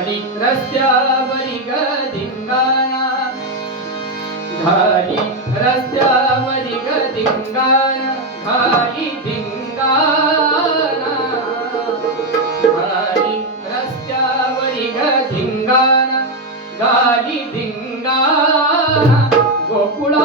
घाली रस्त्यावरी गदिंगाना घाली रस्त्यावरी गदिंगाना घाली धिंगाना घाली रस्त्यावरी गोकुळा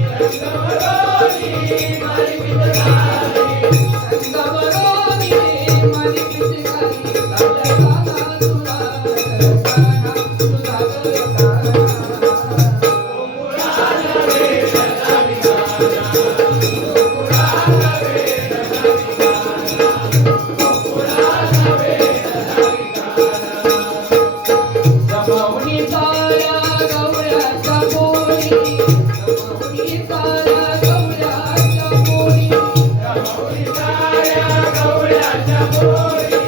Yeah, boy.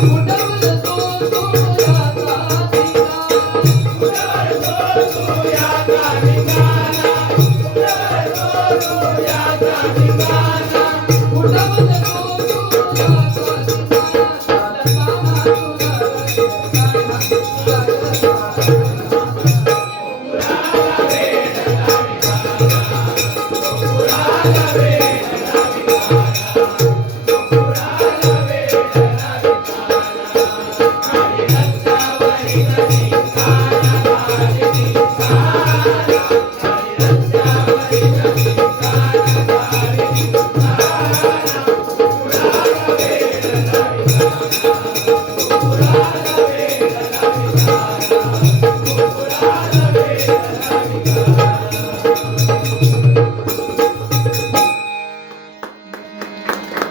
udah.